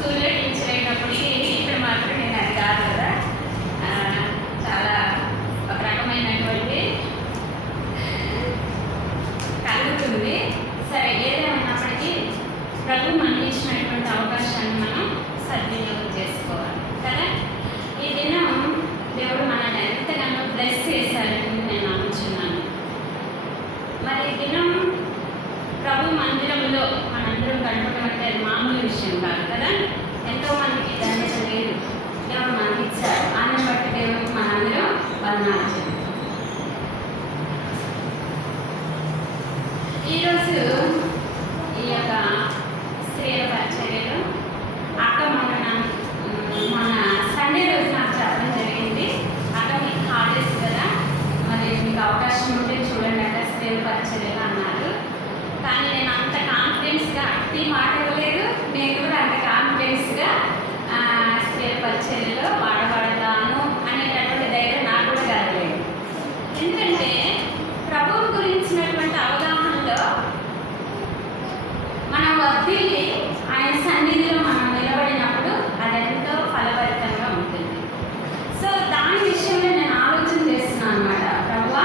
స్కూల్లో టీచర్ అయినప్పటికీ ఇప్పుడు మాత్రం నేను అది కాదు కదా. చాలా ఒక రకమైనటువంటి కలుగుతుంది. సరే, ఏదేమైనప్పటికీ ప్రభు మనకి ఇచ్చినటువంటి అవకాశాన్ని మనం సద్వినియోగం చేసుకోవాలి కదా. ఈ దినం దేవుడు మనల్ని ఎంతగానో బ్లెస్ చేశారని నేను నమ్ముచున్నాను. మరి ఈ దినం ప్రభు మందిరంలో మనందరం గడపడం అంటే అది మామూలు విషయం కాదు కదా. ఎంతోమందికి ధన్యత లేదు, దేవుడు మనకి ఇచ్చారు. ఆనంద బట్టి దేవుడికి మనందరం వందనాలు చెప్తాం. ఈరోజు ఈ యొక్క స్త్రీల పరిచర్యలు అక్క మన సండే రోజు నాకు చెప్పడం జరిగింది. అక్క మీకు హాలిడేస్ కదా, మరి మీకు అవకాశం ఉంటే చూడండి అక్క స్త్రీల పరిచర్యలు అన్నారు. కానీ నేను అంత కాన్ఫిడెన్స్గా అట్టి మాట ఇవ్వలేదు. నేను కూడా అంత కాన్ఫిడెన్స్గా స్త్రీల పరిచర్యలో వాడబడతాను అనేటటువంటి ధైర్యం నాకు కూడా కలగలేదు. ఎందుకంటే ప్రభువు గురించినటువంటి అవగాహనలో మనం వర్ధిల్లి ఆయన సన్నిధిలో మనం నిలబడినప్పుడు అది ఎంతో ఫలభరితంగా ఉంటుంది. సో దాని విషయంలో నేను ఆలోచన చేస్తున్నాను అన్నమాట. ప్రభువా,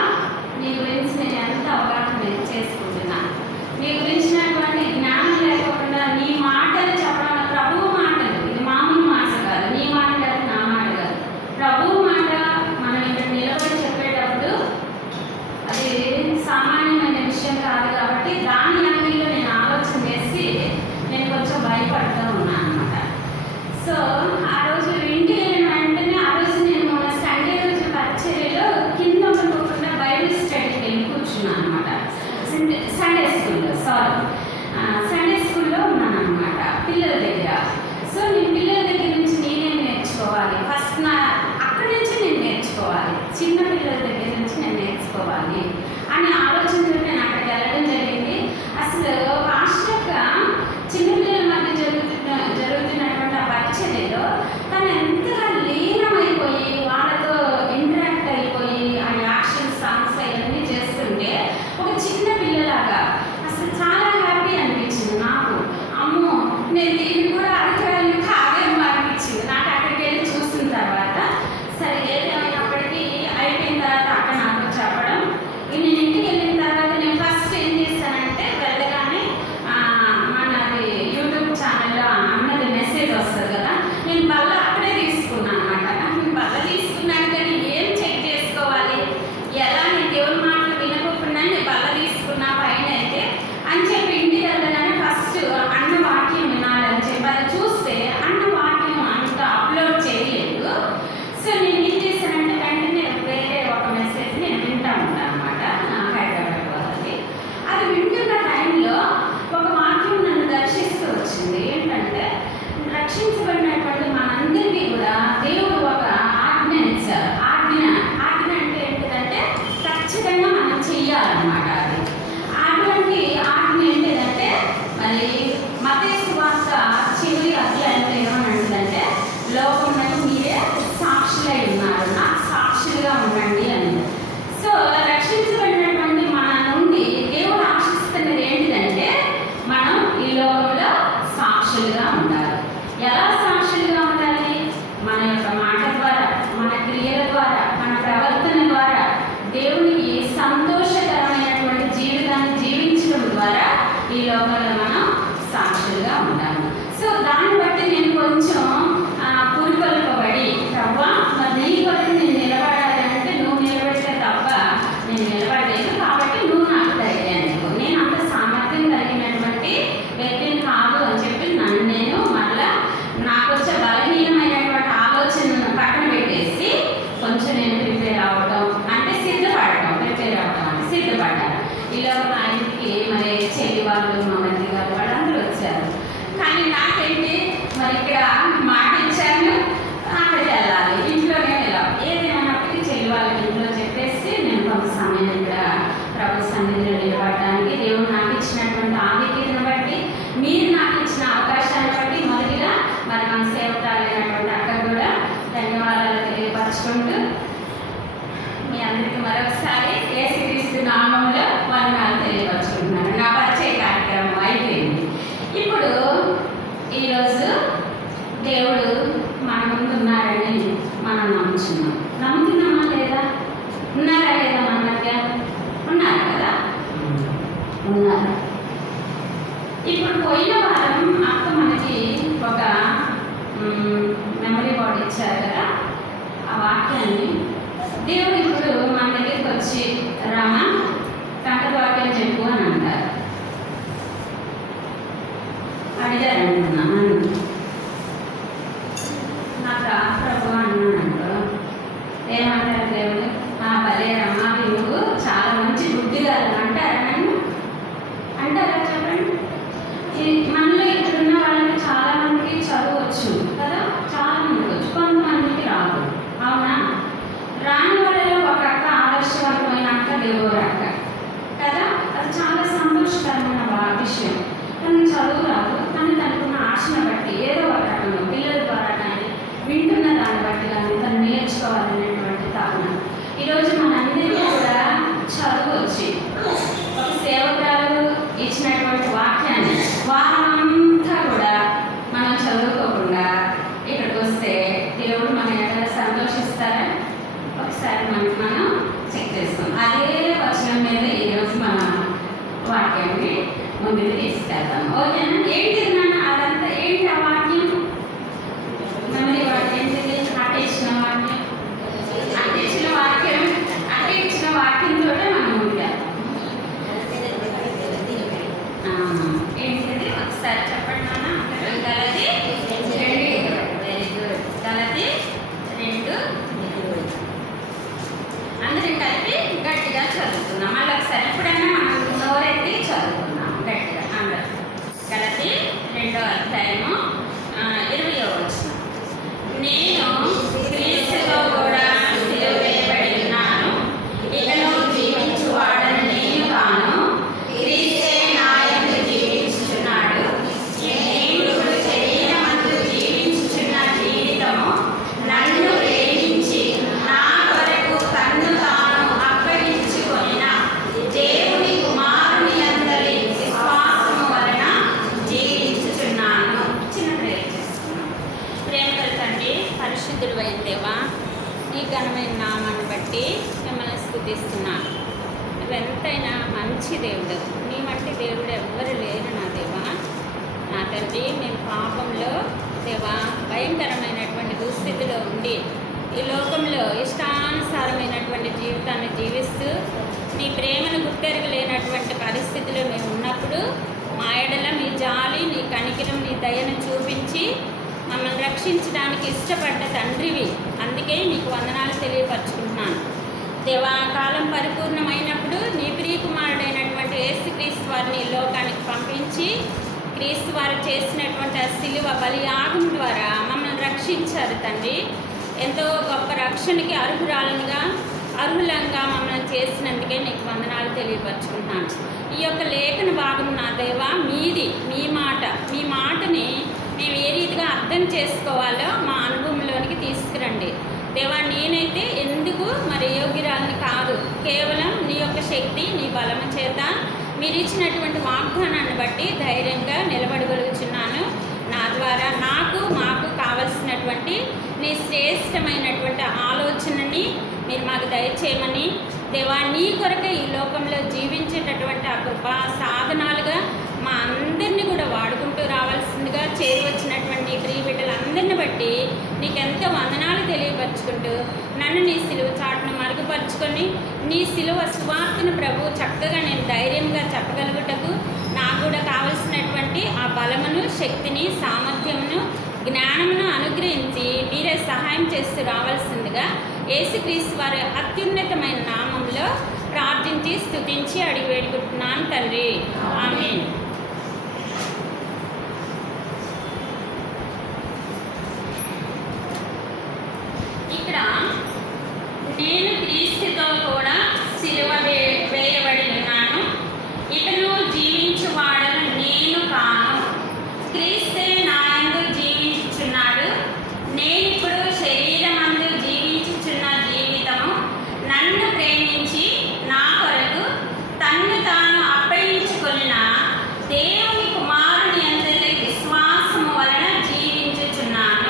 నీ గురించి నేను ఎంత అవగాహన చేసుకుంటున్నాను, నీ గురించినటువంటి జ్ఞానం లేకుండా నీ మాటలు చెప్పడం, ప్రభువు మాటలు, ఇది మామూలు మాట కాదు, నీ మాట కాదు, నా మాట కాదు, ప్రభువు మాట మనం ఇక్కడ నిలబడి చెప్పేటప్పుడు అది సామాన్యమైన విషయం కాదు. కాబట్టి దాని యాంగిల్లో నేను ఆలోచన చేసి నేను కొంచెం భయపడుతూ ఉన్నాను అనమాట. సో ఆ రోజు ఇంటికి వెళ్ళిన వెంటనే ఆ రోజు నేను మన సండే రోజు పరిచర్యలో కింద ఉండకుండా బైబిల్ స్టడీకి వెళ్ళి కూర్చున్నాను అనమాట. సండే స్కూల్లో ఉన్నాను అనమాట, పిల్లల దగ్గర. సో నేను పిల్లల దగ్గర నుంచి నేనేం నేర్చుకోవాలి, ఫస్ట్ అక్కడి నుంచి నేను నేర్చుకోవాలి, చిన్న పిల్లల దగ్గర నుంచి నేను నేర్చుకోవాలి అనే ఆలోచనతో నేను అక్కడికి వెళ్ళడం జరిగింది. అసలు పాస్టర్క చిన్నపిల్లల మధ్య జరుగుతున్నటువంటి ఆ పరిచర్యలో తను ఎంతగా లీనమైపోయి వాళ్ళతో ఇంటరాక్ట్ అయిపోయి ఆ యాక్షన్ సాంగ్స్ అవన్నీ చేస్తుంటే ఒక చిన్న పిల్లలాగా అసలు చాలా హ్యాపీ అనిపించింది నాకు. అమ్మో, నేను దీన్ని కూడా అడగడానికి కాదేమో అనిపించింది నాకు అక్కడికి వెళ్ళి చూసిన తర్వాత. సరే, ఏదేమైనప్పటికీ అయిపోయిన తర్వాత అక్కడ నాకు చెప్పడం, నేను ఇంటికి వెళ్ళిన తర్వాత నేను ఫస్ట్ ఏం చేశానంటే వెళ్ళగానే మనది యూట్యూబ్ ఛానల్లో అన్నది మెసేజ్ వస్తుంది కదా, నేను బల్ల అక్కడే తీసుకున్నాను అనమాట. బల్ల తీసుకున్నాను కానీ ఏం చెక్ చేసుకోవాలి, ఎలా నేను దేవుని మాటలు వినకుండా నేను బల్ల తీసుకున్నా పైన అయితే అని చెప్పి ఇంటికి వెళ్ళగానే ఫస్ట్ అన్న వాక్యం వినాలని చెప్పి అది చూస్తే అన్న వాక్యం అంత అప్లోడ్ చేయలేదు. సో నేను ఏం చేశానంటే వెంటనే వేరే ఒక మెసేజ్ నేను వింటా ఉంటాను అనమాట, హైదరాబాద్ వాళ్ళది. అది వింటున్న టైంలో ఒక వాక్యం నన్ను దర్శిస్తూ వచ్చింది. ఏంటంటే రక్షించబడినటువంటి మనందరికీ కూడా దేవుడు ఒక ఆజ్ఞ ఇచ్చారు. ఆజ్ఞ అంటే ఏంటిదంటే ఖచ్చితంగా మనం చెయ్యాలన్నమాట. అది అటువంటి ఆజ్ఞ ఏంటిదంటే మరి మత్తయి సువార్త చివరి అధ్యాయంలో ఏమనంటుందంటే లోకంలో మీరే సాక్షులై ఉన్నారు, నాకు సాక్షులుగా ఉండండి అని. సో రక్షించబడినటువంటి మన నుండి దేవుడు ఆశిస్తున్నది ఏంటిదంటే మనం ఈ లోకంలో సాక్షులుగా ఉండాలి. ఎలా సాక్షులుగా ఉండాలి? మన యొక్క మాట ద్వారా, మన క్రియల ద్వారా, మన ప్రవర్తన ద్వారా దేవునికి సంతోషకరమైనటువంటి జీవితాన్ని జీవించడం ద్వారా ఈ లోకంలో మనం సాక్షులుగా ఉండాలి. సో దాన్ని బట్టి నేను కొంచెం పురుకొల్పబడి, ప్రభువా, మరి నీ కొరకు నేను నిలబడాలి అంటే నువ్వు నిలబడితే తప్ప నేను నిలబడలేను, కాబట్టి నువ్వు నాకు ధైర్యాన్ని ఇవ్వు. నేను అంత సామర్థ్యం కలిగినటువంటి వ్యక్తిని కాదు అని చెప్పి నన్ను నేను మళ్ళా నాకు వచ్చే బలహీనమైనటువంటి ఆలోచనను పక్కన పెట్టేసి కొంచెం నేను ప్రిపేర్ అవ్వడం అంటే సిద్ధపడ్డాను. ఇలా మా ఇంటికి మరి చెల్లి వాళ్ళు, మా మధ్య వాళ్ళందరూ వచ్చారు. కానీ నాకేంటి, మరి ఇక్కడ మాట ఇచ్చాను, అక్కడికి వెళ్ళాలి, ఇంట్లోనే వెళ్ళాలి. ఏదేమైనప్పటికీ చెల్లి వాళ్ళకి ఇంట్లో చెప్పేసి నేను కొంత సమయం ఇక్కడ ప్రభు సన్నిధిలో నిలబడడానికి దేవుడు నాకు ఇచ్చినటువంటి ఆధిక్యతను బట్టి, మీరు నాకు ఇచ్చిన అవకాశాన్ని బట్టి మొదటిగా మరి మన సేవకురాలైనటువంటి అక్క కూడా ధన్యవాదాలు తెలియపరచుకుంటూ మీ అందరికీ మరొకసారి యేసుక్రీస్తు నామములో వందనాలు తెలియపరచుకుంటున్నాను. నా పరిచయ కార్యక్రమం అయిపోయింది. ఇప్పుడు ఈరోజు దేవుడు మన ముందు ఉన్నాడని మనం నమ్ముతున్నాం. నమ్ముతున్నామా లేదా? ఉన్నారా లేదా? మన మధ్య ఉన్నారు కదా, ఉన్నారు. ఇప్పుడు పోయిన వారం అక్క మనకి ఒక మెమరీ బోర్డ్ ఇచ్చారు కదా, ఆ వాక్యాన్ని దేవుడు ఇప్పుడు మన దగ్గరికి వచ్చి రామా కంట వాక్యం చెప్పు అని అంటారు. అడిగారనుకున్నా నాకు ప్రభు అన్నాను. ఏమంటారు దేవుడు? భలే రమ్మా నువ్వు చాలా మంచి బుద్ధిగారు అంటారా? నన్ను అంటారా? చెప్పండి. మనలో ఇక్కడున్న వాళ్ళకి చాలా మందికి చదవచ్చు కదా, చాలా మందికి వచ్చు, కొంతమందికి రాదు. అవునా? రాని వాళ్ళలో ఒక అక్క ఆదర్శవంతమైన అక్క దేవుడు అక్క కదా, అది చాలా సంతోషకరమైన విషయం. తనకి చదువు రాదు, తను తనకున్న ఆశను బట్టి ఏదో ఒక రకంలో పిల్లల ద్వారా కానీ వింటున్న దాన్ని బట్టి కానీ తను నేర్చుకోవాలనేటువంటి తపన. ఈరోజు మనందరికీ కూడా చదువు వచ్చి ఒక సేవకురాలు ఇచ్చినటువంటి వాక్యాన్ని వారంతా కూడా మనం చదువుకోకుండా ఇక్కడికి వస్తే దేవుడు మన ఎక్కడ సంతోషిస్తారా? ఒకసారి మనం చెక్ చేస్తాం. అదే వచనం మీద ఈరోజు మన వాక్యాన్ని ముందుకు తీసుకెళ్తాం. ఓకేనా? ఏంటిది నాన్న అదంతా? ఏంటి ఆ వాక్యం? మెమరీ వాక్యం ఏంటిది? అట్టే ఇచ్చిన వాక్యం, అట్టే ఇచ్చిన వాక్యం, అట్టే ఇచ్చిన వాక్యంతో మనం ముందుకెళ్తాం. ఏంటిది? ఒకసారి చెప్పండి నాన్న. గలతీ 2. Very good. గలతీ 2. అందరం కలిపి గట్టిగా చదువుతున్నాం. మళ్ళీ ఒకసారి ఎప్పుడైనా మనం నోరెత్తి చదువుకున్నాం గట్టిగా అందరం. గలతీ 2వ అధ్యాయము 20వ వచనం. నేను క్రీస్తులో కూడా సిలువ వేయబడి ఉన్నాను, ఇకను జీవించువాడని నేను కాను, క్రీస్తే నా యందు జీవించుచున్నాడు. నేను ఇప్పుడు శరీరమందు జీవించుచున్న జీవితము నన్ను ప్రేమించి నా కొరకు తన్ను తాను అప్పగించుకొనిన దేవుని కుమారుని యందలి విశ్వాసము వలన జీవించుచున్నాను. చిన్న ప్రేయర్ చేసుకున్నాం. ప్రేమగల తండ్రి, పరిశుద్ధుడు అయిన దేవా, ఈ ఘనమైన నామాన్ని బట్టి మిమ్మల్ని స్తుతిస్తున్నాను. నువ్వెంతైనా మంచి దేవుడు, నీ వంటి దేవుడు ఎవ్వరు లేరు నా దేవా. నా తండ్రి, మేము పాపంలో దేవా భయంకరమైనటువంటి దుస్థితిలో ఉండి ఈ లోకంలో ఇష్టానుసారమైనటువంటి జీవితాన్ని జీవిస్తూ నీ ప్రేమను గుర్తెరగలేనటువంటి పరిస్థితిలో మేము ఉన్నప్పుడు మా ఎడల నీ జాలి, నీ కనికరం, నీ దయను చూపించి మమ్మల్ని రక్షించడానికి ఇష్టపడ్డ తండ్రివి. అందుకే నీకు వందనాలు తెలియపరచుకుంటున్నాను దేవా. కాలం పరిపూర్ణమైనప్పుడు నీ ప్రియకుమారుడైనటువంటి యేసుక్రీస్తు వారిని లోకానికి పంపించి క్రీస్తు వారు చేసినటువంటి ఆ శిలువ బలియాగం ద్వారా మమ్మల్ని రక్షించారు తండ్రి. ఎంతో గొప్ప రక్షణకి అర్హులంగా మమ్మల్ని చేసినందుకే నీకు వందనాలు తెలియపరచుకుంటున్నాను. ఈ యొక్క లేఖన భాగం నా దేవా మీది, మీ మాటని మేము ఏ రీతిగా అర్థం చేసుకోవాలో మా అనుభవంలోనికి తీసుకురండి దేవా. నేనైతే ఎందుకు మరి యోగ్యురాలని కాదు, కేవలం నీ యొక్క శక్తి, నీ బలము చేత మీరు ఇచ్చినటువంటి వాగ్దానాన్ని బట్టి ధైర్యంగా నిలబడగలుగుతున్నాను. నా ద్వారా మాకు కావలసినటువంటి నీ శ్రేష్టమైనటువంటి ఆలోచనని మీరు మాకు దయచేయమని దేవా, నీ కొరకే ఈ లోకంలో జీవించేటటువంటి ఆ కృపా సాధనాలుగా మా అందరినీ కూడా వాడుకుంటూ రావాల్సిందిగా చేరువచ్చినటువంటి ప్రియ బిడ్డలందరిని బట్టి నీకెంతో వందనాలు తెలియపరచుకుంటూ నన్ను నీ సిలువ చాటును మరుగుపరుచుకొని నీ సిలువ సువార్తను ప్రభు చక్కగా నేను ధైర్యంగా చెప్పగలుగుటకు నాకు కూడా కావలసినటువంటి ఆ బలమును, శక్తిని, సామర్థ్యమును, జ్ఞానమును అనుగ్రహించి మీరే సహాయం చేస్తూ రావాల్సిందిగా యేసుక్రీస్తు వారి అత్యున్నతమైన నామంలో ప్రార్థించి స్తుతించి అడిగి వేడుకుంటున్నాను తండ్రి. ఆమేన్. ఇక్కడ నేను క్రీస్తుతో కూడా సిలువ వేయబడి ఉన్నాను, ఇకను జీవించువాడను నేను కాను, క్రీస్తే నా యందు జీవించుచున్నాడు. నేనిప్పుడు శరీరమందు జీవించుచున్న జీవితము నన్ను ప్రేమించి నా కొరకు తన్ను తాను అప్పగించుకొనిన దేవుని కుమారుని యందలి విశ్వాసము వలన జీవించుచున్నాను.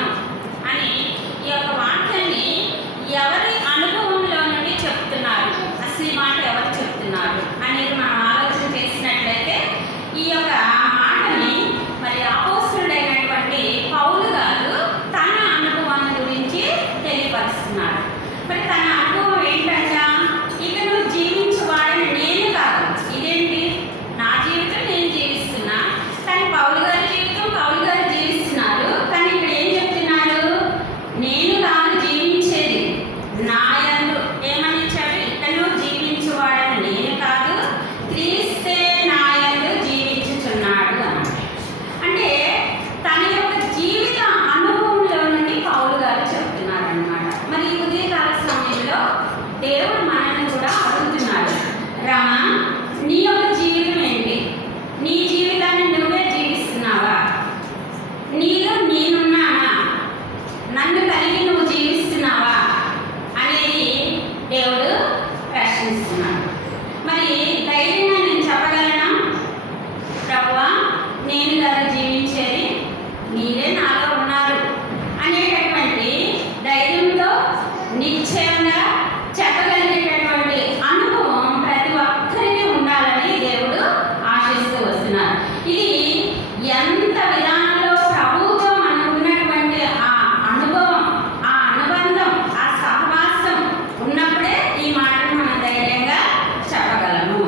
నీలో నేనున్నానా, నన్ను కలిగి నువ్వు జీవిస్తున్నావా అనేది దేవుడు ప్రశ్నిస్తున్నాడు. మరి ధైర్యంగా నేను చెప్పగలనా, ప్రభువా నేను కదా జీవించేది, నీవే నాలో ఉన్నారు అనేటటువంటి ధైర్యంతో నిశ్చయంగా చెప్పగలిగేటటువంటి అనుభవం ప్రతి ఒక్కరికి ఉండాలని దేవుడు ఆశిస్తూ వస్తున్నారు. ఇది ఎంత విధానంలో ప్రభువుతో మనకు ఉన్నటువంటి ఆ అనుభవం, ఆ అనుబంధం, ఆ సహవాసం ఉన్నప్పుడే ఈ మాటను మనం ధైర్యంగా చెప్పగలము.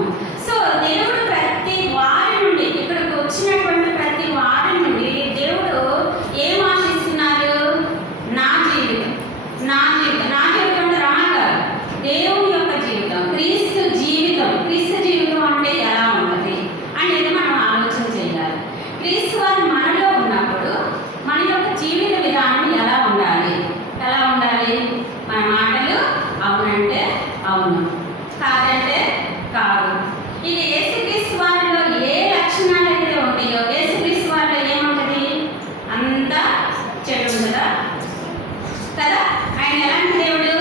సో దేవుడు ప్రతి వారి నుండి, ఇక్కడికి వచ్చినటువంటి ప్రతి వారి నుండి దేవుడు ఏం ఆశిస్తున్నారు? నా జీవితం, నా జీవితం, నా జీవితం అంటే రాగారు దేవుని యొక్క జీవితం, క్రీస్తు జీవితం. క్రీస్తు జీవితం అంటే ఎలా ఉంటుంది అనేది మనం ఆలోచన చేయాలి. క్రీస్తు వారు మనలో ఉన్నప్పుడు మన యొక్క జీవిత విధానం ఎలా ఉండాలి? ఎలా ఉండాలి? మన మాటలు అవునంటే అవును, కాదంటే కాదు. ఇది యేసుక్రీస్తు వారిలో ఏ లక్షణాలు అయితే ఉంటాయో, యేసుక్రీస్తు వారిలో ఏముంటుంది? అంతా చెడు ఉంటుందా కదా? ఆయన ఎలాంటి దేవుడు?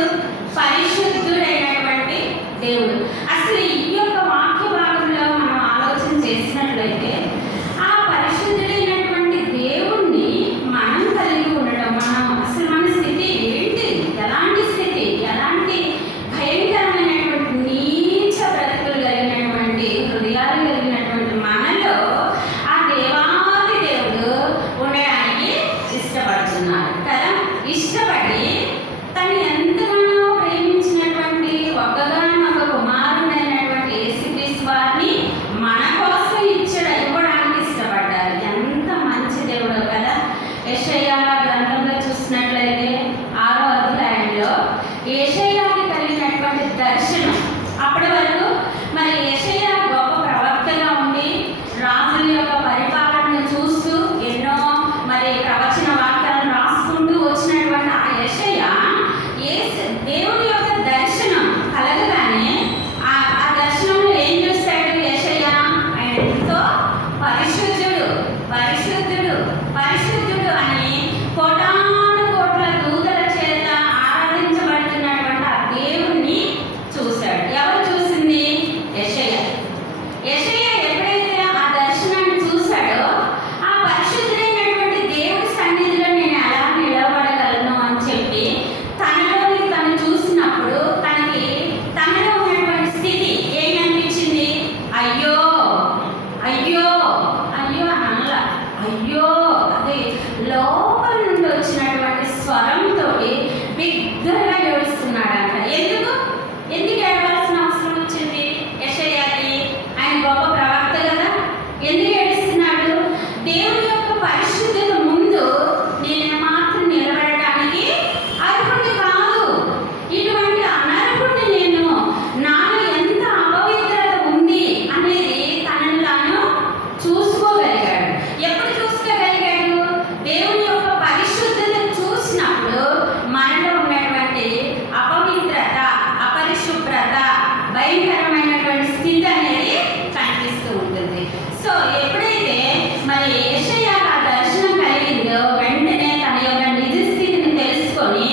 పరిశుద్ధుడైనటువంటి దేవుడు. అసలు ఈ యొక్క వాక్య భాగంలో మనం ఆలోచన చేసినట్లయితే ఆ పరిశుద్ధుడైనటువంటి దేవుణ్ణి మనం కలిగి ఉండడం, అసలు మన స్థితి ఏంటి? ఎలాంటి స్థితి? ఎలాంటి భయంకరమైనటువంటి నీచ బ్రతుకులు కలిగినటువంటి హృదయాలు కలిగినటువంటి మనలో ఆ దేవాది దేవుడు ఉండడానికి ఇష్టపడుతున్నారు కదా? ఇష్టపడి తను ఎంతగానో ప్రేమించినటువంటి ఒక్కగానొక్క కుమారుడైనటువంటి యేసుక్రీస్తు వారిని మన కోసం ఇవ్వడానికి ఇష్టపడ్డారు. ఎంత మంచి దేవుడు కదా! యెషయా గ్రంథంలో చూసినట్లయితే 6వ అధ్యాయంలో యెషయాకి కలిగినటువంటి దర్శనం, అప్పటి వరకు మరి యెషయా గొప్ప ప్రవక్తగా ఉండి రాజుల యొక్క పరిపాలనను చూస్తూ ఎన్నో మరి ప్రవచన వాక్యాలను రాసుకుంటూ వచ్చినటువంటి ఆ యెషయా దేవుని యొక్క దర్శనం కలగగానే ఆ దర్శనంలో ఏం చూస్తాడు యెషయా? ఆయన ఎంతో పరిశుద్ధుడు, పరిశుద్ధుడు, పరిశుద్ధుడు అని కోటాను కోట్ల దూతల చేత ఆరాధించబడుతున్నటువంటి ఆ దేవుణ్ణి చూశాడు. ఎవరు చూసింది? యెషయా. యెషయా ఎప్పుడైతే ఆ దర్శనాన్ని చూశాడో, ఆ పరిశుద్ధుడైనటువంటి దేవుడి సన్నిధిలో నేను ఎలా నిలబడగలను అని చెప్పి తనలోని తను చూసినప్పుడు తనకి తనలో ఉన్నటువంటి స్థితి ఏమనిపించింది? అయ్యో అయ్యో అయ్యో అనల, అయ్యో అది లోపల నుండి వచ్చినటువంటి స్వరంతో బిగ్గరగా ఏడుస్తున్నాడంట. ఎందుకు ఏడవలసిన అవసరం వచ్చింది యెషయాకి? ఆయన గొప్ప ప్రవక్త కదా. ఎందుకు ఏడుస్తున్నాడు? దేవుని యొక్క పరిశుద్ధత ముందు నేను మాత్రం నిలబడటానికి అర్హుడిని కాదు. ఇటువంటి అనర్హుడిని నేను, నాలో ఎంత అపవిత్రత ఉంది అనేది తనను తాను చూసుకోగలిగాడు. ఎప్పుడు చూసుకోగలిగాడు? దేవుని యొక్క పరిశుద్ధత చూసినప్పుడు మనలో ఉన్నటువంటి అపవిత్రత, అపరిశుభ్రత, భయంకరమైనటువంటి స్థితి అనేది కనిపిస్తూ ఉంటుంది. సో ఎప్పుడైతే మరి యెషయా ఆ దర్శనం కలిగిందో వెంటనే తన యొక్క నిజ స్థితిని తెలుసుకొని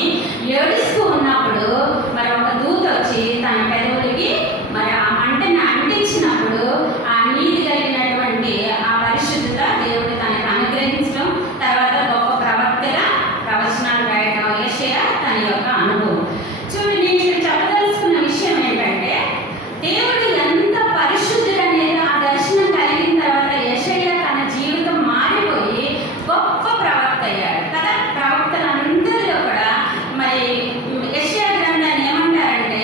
ఏడుస్తూ ఉన్నప్పుడు మరి ఒక దూత వచ్చి తన పెదవులకి మరి ఆ మంటని అంటించినప్పుడు ఆ నీతి కలిగినటువంటి ఆ పరిశుద్ధత దేవుడు తనకు అనుగ్రహించడం, తర్వాత గొప్ప ప్రవక్తగా ప్రవచనాలు రాయడం యెషయా తన యొక్క అనుభవం. చూడండి, నేను ఇక్కడ చెప్పదలుచుకున్న విషయం ఏంటంటే దేవుడు ఎంత పరిశుద్ధుడు అనేది ఆ దర్శనం కలిగిన తర్వాత యెషయా తన జీవితం మారిపోయి గొప్ప ప్రవక్త అయ్యాడు కదా. ప్రవక్తలందరిలో కూడా మరి యెషయా గ్రంథాన్ని ఏమంటారంటే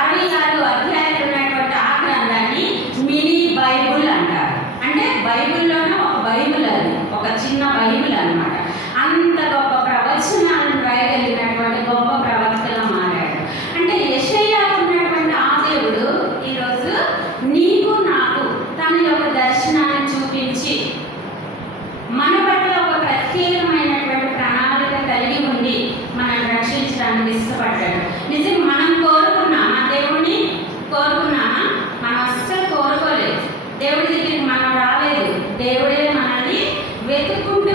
66 అధ్యాయాలు ఉన్నటువంటి ఆ గ్రంథాన్ని మినీ బైబుల్ అంటారు. అంటే బైబుల్లోనే ఒక బైబుల్, అది ఒక చిన్న బైబుల్ అన్నమాట. అంత గొప్ప ప్రవచనాలను రాయగలిగినటువంటి గొప్ప ప్రవక్తగా మారాడు. అంటే యెషయా ఉన్నటువంటి ఆ దేవుడు ఈరోజు నీకు నాకు తన యొక్క దర్శనాన్ని చూపించి మన పట్ల ఒక ప్రత్యేకమైనటువంటి ప్రణాళిక కలిగి ఉండి మనల్ని రక్షించడానికి ఇష్టపడ్డాడు. నిజంగా మనం కోరుకున్నామా? దేవుడిని కోరుకున్నామా? మనం అస్సలు కోరుకోలేదు. దేవుడి దగ్గరికి మనం రాలేదు. దేవుడే మనల్ని వెతుక్కుంటూ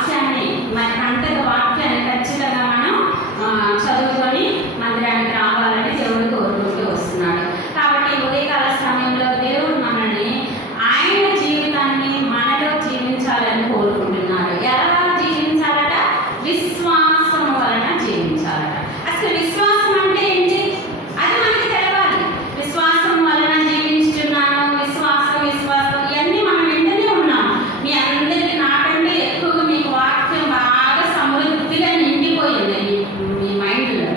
వాక్యాన్ని మరి అంతక వాక్యాన్ని ఖచ్చితంగా మనం చదువుకొని మందిరానికి రావాలని దేవుడు కోరుకుంటూ వస్తున్నాడు. కాబట్టి ఉదయకాల సమయంలో దేవుడు మనల్ని ఆయన జీవితాన్ని మనలో జీవించాలని కోరుకుంటున్నారు. ఎలా జీవించాలట? విశ్వాసం వలన జీవించాలట. అసలు విశ్వాసం అంటే ఏంటి? అది మనకి తెలవాలి. విశ్వాసం వలన జీవించుతున్నాను, విశ్వాసం ఇవన్నీ మనం వింటూనే ఉన్నాం. మీ అందరికీ నాకంటే ఎక్కువగా మీకు వాక్యం బాగా సమృద్ధిగా నిండిపోయింది మీ మైండ్లో.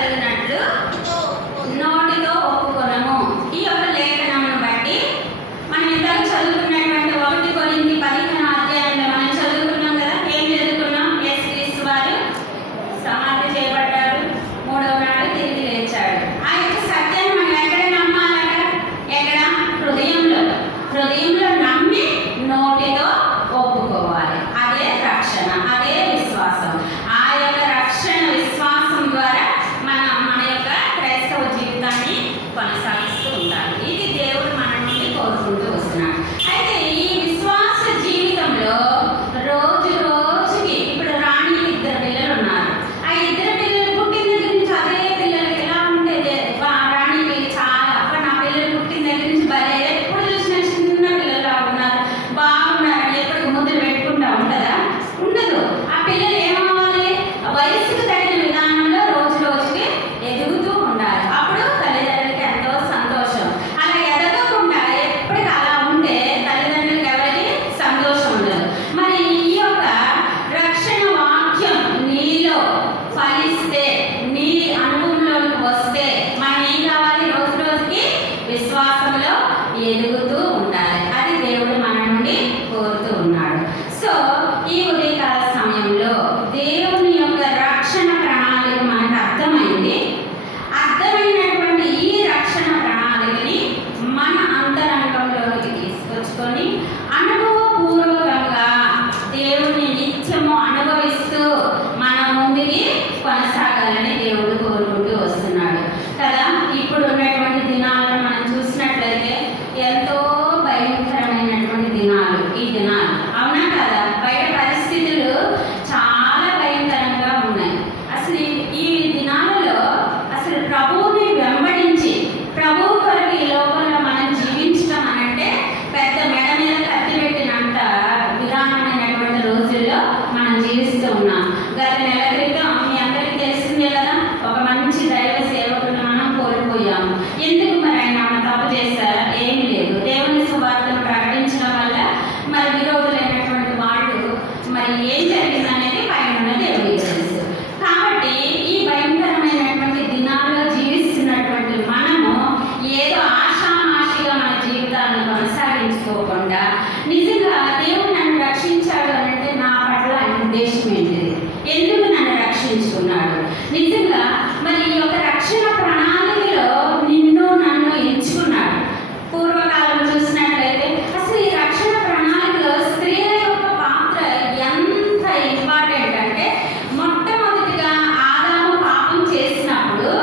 కలిగినట్లు నోటితో ఒప్పుకొనము. ఈ యొక్క లేఖనమును బట్టి మనం ఇంతకు చదువుకున్నటువంటి 1 కొరింథీ 15 అధ్యాయంలో మనం చదువుకున్నాం కదా. ఏం చదువుకున్నాం? యేసుక్రీస్తు వారు సమాధి చేయబడ్డారు, 3వ నాడు తిరిగి లేచాడు. ఆ యొక్క సత్యాన్ని మనం ఎక్కడ నమ్మాలట? ఎక్కడ? హృదయంలో నమ్మి నోటితో ఒప్పుకోవాలి. అదే రక్షణ, అదే విశ్వాసం. ఆ యొక్క రక్షణ విశ్వాసం ద్వారా మన యొక్క క్రైస్తవ జీవితాన్ని కొనసాగిస్తూ ఉండాలి. ఇది దేవుడు మన నుండి కోరుకుంటూ వస్తున్నాడు. అయితే ఈ విశ్వాస జీవితంలో రోజు రోజుకి ఇప్పుడు రాణికి 2 పిల్లలు ఉన్నారు. ఆ 2 పిల్లలు పుట్టిన దగ్గర నుంచి అదే పిల్లలకి ఎలా ఉండేది? రాణికి చాలా నా పిల్లలు పుట్టిన దగ్గర నుంచి భలే ఎప్పుడు చూసిన చిన్న పిల్లలు ఉన్నారు, బాగున్నారని ఎప్పుడు ముద్దులు పెట్టుకుంటా ఉంటుందా? ఉండదు. ఆ పిల్లలు ఏమవ్వాలి? వయసుకు తగిన విధానంలో రోజు రోజుకి ఎదుగుతూ ఉండాలి. అప్పుడు తల్లిదండ్రులకి ఎంతో సంతోషం. అలా ఎదగకుండా ఎప్పటికీ అలా ఉంటే తల్లిదండ్రులకి ఎవరికి సంతోషం ఉండదు. మరి ఈ యొక్క రక్షణ వాక్యం నీలో ఫలిస్తే, నీ అనుభవంలోకి వస్తే మనం ఏం కావాలి? రోజు రోజుకి విశ్వాసంలో ఎదుగుతూ ఉండాలి. అది దేవుడు మన నుండి కోరుతూ ఉన్నాడు. సో ఈ ఉదయకాల సమయంలో దేవుని యొక్క రక్షణ ప్రణాళిక మనకు అర్థమైంది. అర్థమైనటువంటి ఈ రక్షణ ప్రణాళికని మన అంతరంగంలోకి తీసుకొచ్చుకొని అనుభవపూర్వకంగా దేవుని నిత్యము అనుభవిస్తూ మన ముందుకి కొనసాగాలని దేవుడు కోరుకుంటూ వస్తున్నాడు కదా. ఇప్పుడు ఉన్నటువంటి దినాలను మనం చూసినట్లయితే ఎంతో భయంకరమైనటువంటి దినాలు ఈ దినాలు, అవునా కదా? బయట పరిస్థితులు చాలా భయంకరంగా ఉన్నాయి. అసలు ఈ దినాలలో అసలు ప్రభువుని వెంబడించి ప్రభువు కొరకు ఈ లోకంలో మనం జీవించడం అనంటే పెద్ద మెడ మీద కత్తి పెట్టినంత విధానమైనటువంటి రోజుల్లో మనం జీవిస్తూ ఉన్నాం. గత నెల క్రితం మీ అందరికీ తెలిసిందే కదా, ఒక మంచి దైవ సేవకుని మనం కోల్పోయాము. ఎందుకు? మరి ఆయన ఏమైనా తప్పు చేశారా? ఏమీ లేదు. దేవుని సువార్తను ప్రకటించడం వల్ల మరి విరోధులైనటువంటి వాళ్ళు మరి ఏం జరిగిందనేది పైన దేవుడికి తెలుసు. కాబట్టి ఈ భయంకరమైనటువంటి దినాల్లో జీవిస్తున్నటువంటి మనము ఏదో ఆషామాషిగా మన జీవితాలను కొనసాగించుకోకుండా నిజంగా దేవుడు నన్ను రక్షించాడు అంటే నా పట్ల ఆయన ఉద్దేశం ఏంటిది? ఎందుకు నన్ను రక్షించుకున్నాడు? నిజంగా మరి ఈ యొక్క రక్షణ ప్రణాళికలో నిన్ను నన్ను ఎంచుకున్నాడు. పూర్వకాలం చూసినట్లయితే అసలు ఈ రక్షణ ప్రణాళికలో స్త్రీల యొక్క పాత్ర ఎంత ఇంపార్టెంట్ అంటే, మొట్టమొదటిగా ఆదాము పాపం చేసినప్పుడు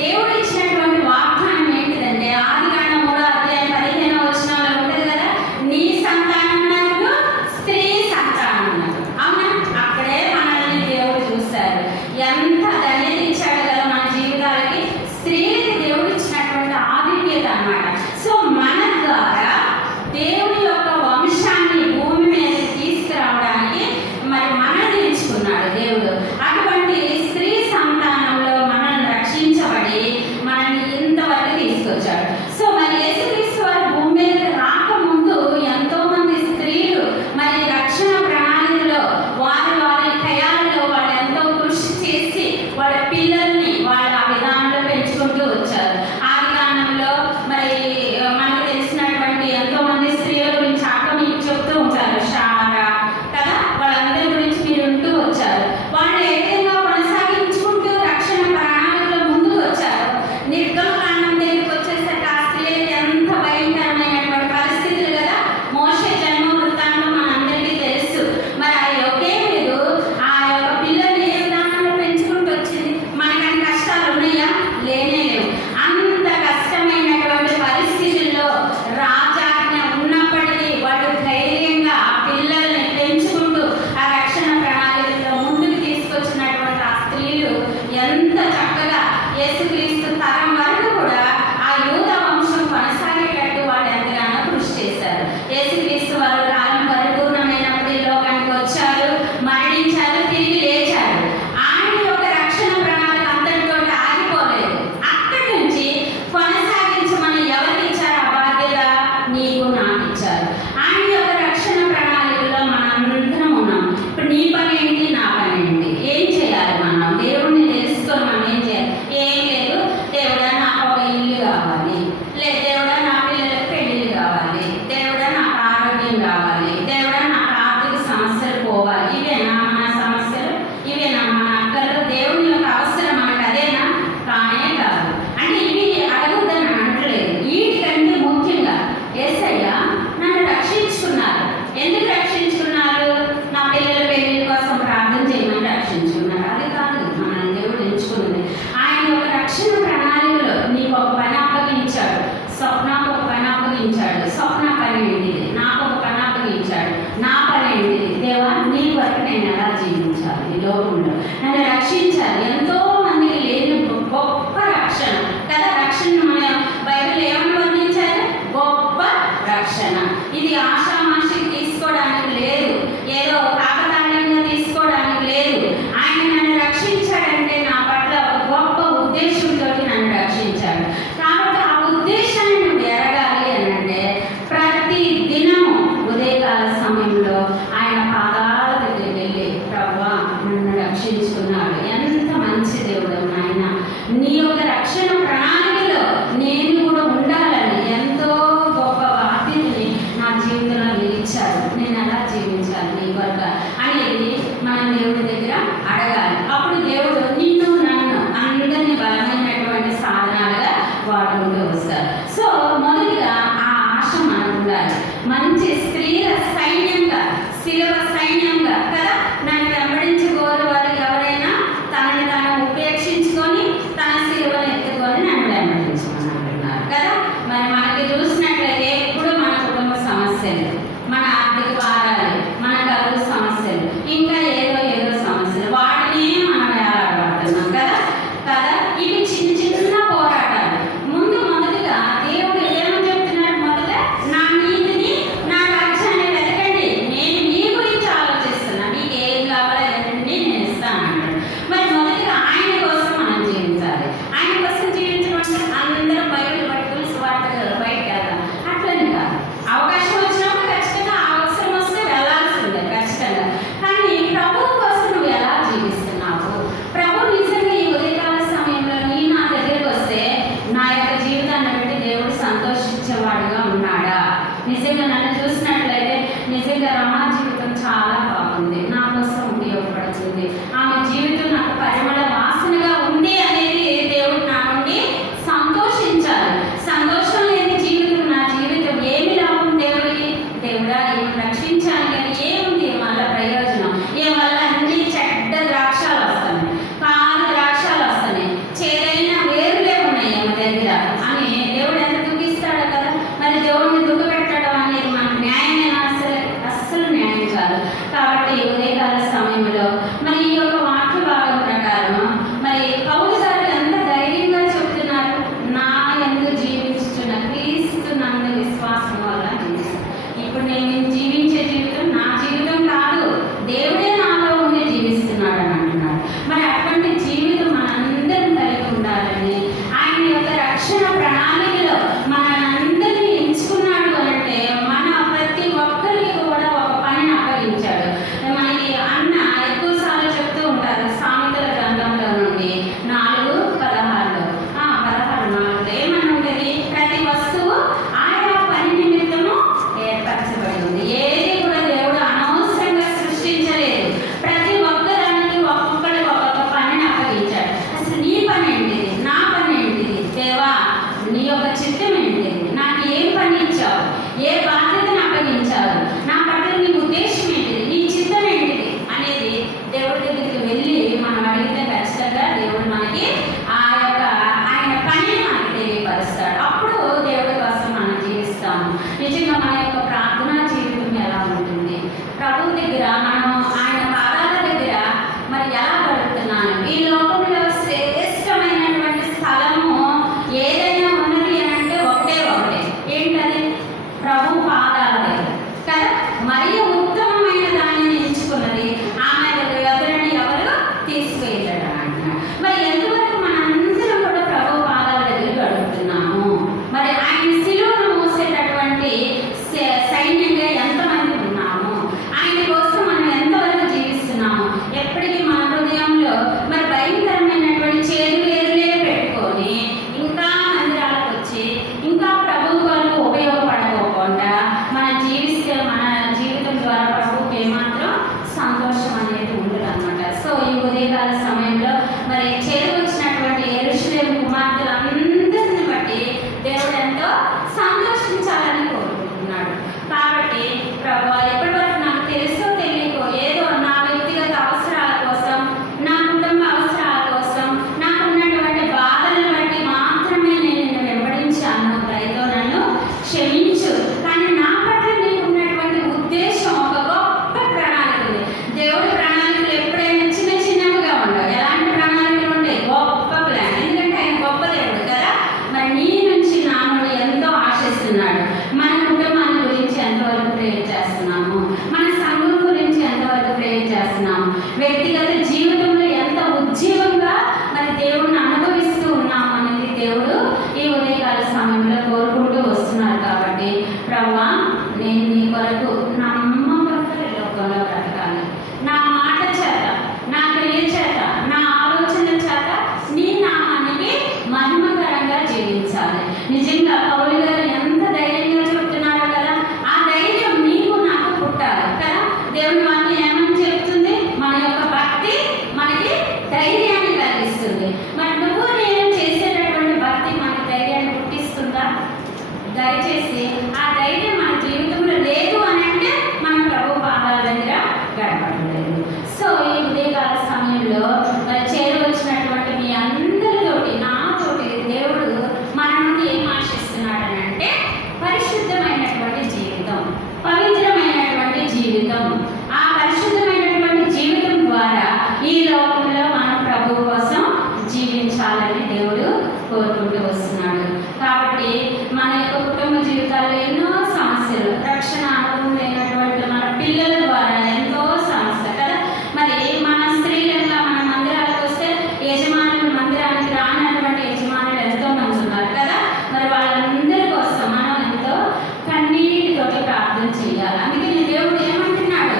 దేవుడు ఇచ్చినటువంటి వాగ్దానం ఏంటిదంటే, ఆదికాండం 3వ అధ్యాయం 15వ వచనంలో ఉంటుంది కదా, నీ సంతానం నాకు స్త్రీ సంతానం నాకు. అవునా? అక్కడే మనల్ని దేవుడు చూశారు. ఎంత ధన్యత ఇచ్చాడు కదా మన జీవితాలు. నీ యొక్క రక్షణ ప్రణాళికలో నేను కూడా ఉండాలని ఎంతో గొప్ప బాధ్యతని నా జీవితంలో నిలిచాడు. నేను ఎలా జీవించాలి నీ కొరకు అనేది మనం దేవుడి దగ్గర అడగాలి. అప్పుడు దేవుడు నిన్ను నన్ను అందరినీ బలమైనటువంటి సాధనాలుగా వాడుకుంటూ వస్తారు. సో మొదటిగా ఆ ఆశ మనకు ఉండాలి. మంచి స్త్రీల సైన్యంగా, శిలువ సైన్యంగా కదా, నన్ను వెంబడించగోరు వారికి ఎవరైనా తనని తాను ఉపేక్షించుకొని తన శిలువను ఎత్తుకొని నన్ను వెంబడించమని అంటున్నారు కదా. మరి మనకి చూసినట్లయితే ఎప్పుడు మన కుటుంబ సమస్యలు, మన ఆర్థిక భారాలు, మన కలుగు సమస్యలు, ఇంకా ఏదో సమస్యలు, వాటిని మనం వేలాడబడుతున్నాం కదా కదా. ఇవి చిన్న చిన్న పోరాటాలు. మొదటిగా దేవుడు ఏమని చెప్తున్నాడు? మొదట నా నీతిని, నా రాజ్యాన్ని వెతకండి, నేను మీ గురించి నిజంగా పౌలు గారు ఎంత ధైర్యంగా చెప్తున్నారో కదా, ఆ ధైర్యం నీకు నాకు పుట్టాలి కదా. దేవుని వాక్యం ఏమని చెప్తుంది? మన యొక్క భక్తి మనకి ధైర్యాన్ని కలిగిస్తుంది. మరి నువ్వు నేను చేసేటటువంటి భక్తి మనకి ధైర్యాన్ని పుట్టిస్తుందా? దయచేసి ఆ ధైర్యం మన జీవితంలో లేదు అని అంటే మనం ప్రభు పాదాల దగ్గర గడపడలేదు. సో ఈ ఉదయకాల సమయంలో చేరవచ్చినటువంటి మీ అందరితోటి నాతోటి దేవుడు మన నుండి ఏం ఆశిస్తున్నాడని అంటే పరిశుద్ధమైనటువంటి జీవితం, పవిత్రమైనటువంటి జీవితం. ఆ పరిశుద్ధమైనటువంటి జీవితం ద్వారా ఈ లోకంలో మనం ప్రభు కోసం జీవించాలని దేవుడు కోరుకుంటూ వస్తున్నాడు. కాబట్టి మన యొక్క కుటుంబ జీవితాల్లో ఎన్నో సమస్యలు, రక్షణ అనుభవం లేనటువంటి మన పిల్లల ద్వారా ఎంతో సమస్య కదా. మరి మన స్త్రీలంగా మన మందిరాలకు వస్తే యజమానులు మందిరానికి రానటువంటి యజమానులు ఎంతో మంది ఉన్నారు కదా. మరి వాళ్ళందరి కోసం మనం ఎంతో కన్నీటితోటి ప్రార్థన చేయాలి. అందుకని దేవుడు ఏమంటున్నాడు?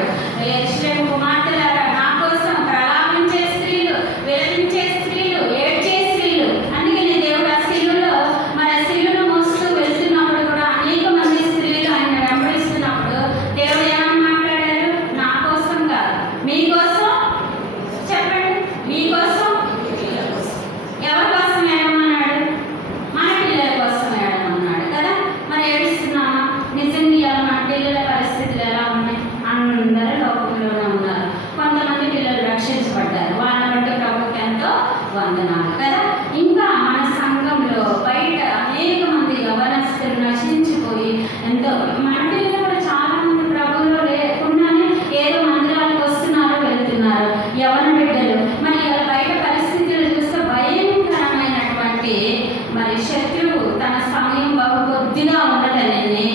యెరూషలేము కుమార్తెలారా, నా కోసం ప్రలాపించే స్త్రీలు, విలపించే స్త్రీలు, ఏడ్చే స్త్రీలు. అందుకని దేవుడు ఆ శిలువలో మరి ఆ శిలువను మోస్తూ వెళ్తున్నప్పుడు కూడా అనేక మంది స్త్రీలు ఆయన వెంబడిస్తున్నప్పుడు దేవుడు ఏమని మాట్లాడారు? నా కోసం కాదు, మీకోసం. చెప్పండి, మీకోసం. ఎవరి కోసం ఏడమన్నాడు? మన పిల్లల కోసం ఏడమన్నాడు కదా. మరి ఏడుస్తున్నామా? నిజంగా ఇవాళ మన పిల్లల పరిస్థితులు ఎలా ఉన్నాయి? అందరూ లోకంలోనే ఉన్నారు. కొంతమంది పిల్లలు రక్షించబడ్డారు, వాళ్ళ బట్టి ప్రభుకి ఎంతో వందనాలు కదా. ఇంకా మన సంఘంలో బయట అనేక మంది యవనస్తులు నశించిపోయి ఎంతో, మన పిల్లలు కూడా చాలా మంది ప్రభువులో లేకుండానే ఏదో మందిరాలకు వస్తున్నారు, వెళ్తున్నారు యవన బిడ్డలు. మరి ఇలా బయట పరిస్థితులు చూస్తే భయంకరమైనటువంటి మరి శత్రువు తన సమయం బహు కొద్దిగా ఉండదని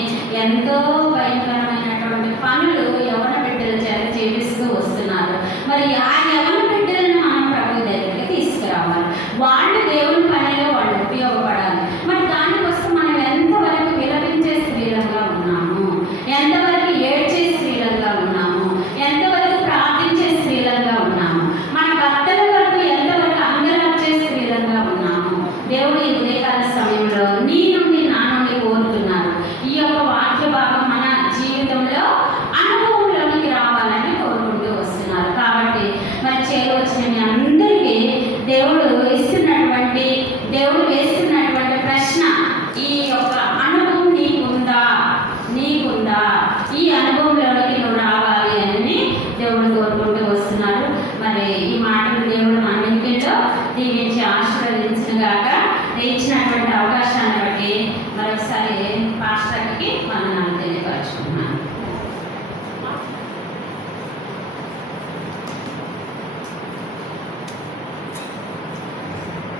ఎంతో భయంకరమైనటువంటి పనులు యవన బిడ్డల చేత చేపిస్తూ వస్తున్నారు. మరి ఆ యవన బిడ్డలను మనం ప్రభు దగ్గరికి తీసుకురావాలి. వాళ్ళు దేవుని పనిలో వాళ్ళు ఉపయోగపడాలి. మరి దానికోసం మనం ఎంతవరకు విలపించే స్త్రీలంగా ఉన్నాము, ఎంతవరకు ఏడ్చే స్త్రీలంగా ఉన్నాము, ఎంతవరకు ప్రార్థించే స్త్రీలంగా ఉన్నాము, మన భర్తల వరకు ఎంతవరకు అంగలార్చే స్త్రీలంగా ఉన్నాము. దేవుడు ఈ ఉదయకాల సమయంలో నీ నుండి నా నుండి కోరుతున్నారు. ఈ యొక్క వాక్య భాగం మన జీవితంలో అనుభవంలోనికి రావాలని కోరుకుంటూ వస్తున్నారు. కాబట్టి మరి చేరవచ్చిన మీ అందరికీ దేవుడు వేస్తున్నటువంటి ప్రశ్న, ఈ యొక్క అనుభవం నీకుందా? ఈ అనుభవంలోకి నువ్వు రావాలి అని దేవుడు కోరుకుంటూ వస్తున్నారు. మరి ఈ మాటలు దేవుడు మన ఇంటిలో దీవించి ఆశీర్వదించిన గాక. ఇచ్చినటువంటి అవకాశాన్ని